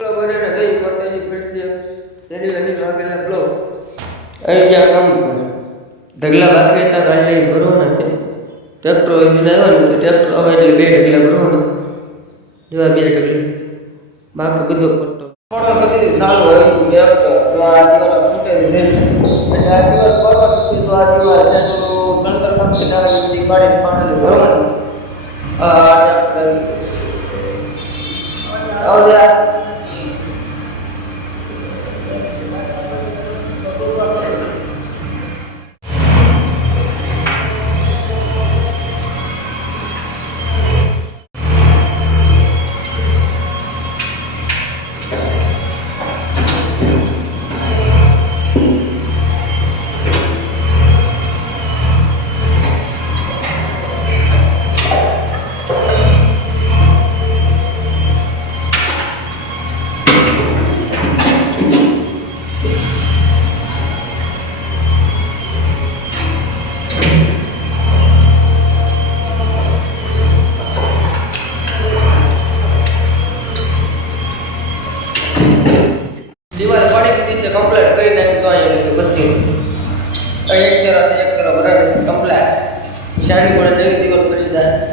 બને ગઈ પોતાની ફેરતી એની એની લાગેલા બ્લોક અહીં ક્યાં કામ પર ઢગલા બાકી હતા કાલે ભરવાના છે ટ્રેક્ટર લઈને આવ્યા ને ટ્રેક્ટર આવે એટલે 2 ઢગલા ભરવાના જેવા 2 ઢગલા બાકી બધો પડતો થોડો બધી સારું હોય તો આ દીવાલ ફૂટે છે એટલે આ દીવાલ પડવા પછી તો આ દીવાલ જેટલું સંતર ફક્ત ડાળી પાડી પાણી ભરવાનું આવજે દીવાલ પડી દીધી છે કમ્પ્લીટ કરી નાખી તો અહીંયા બધી એક તરફ ભરાય કમ્પ્લીટ શાડી પડે નવી દીવાલ પડી જાય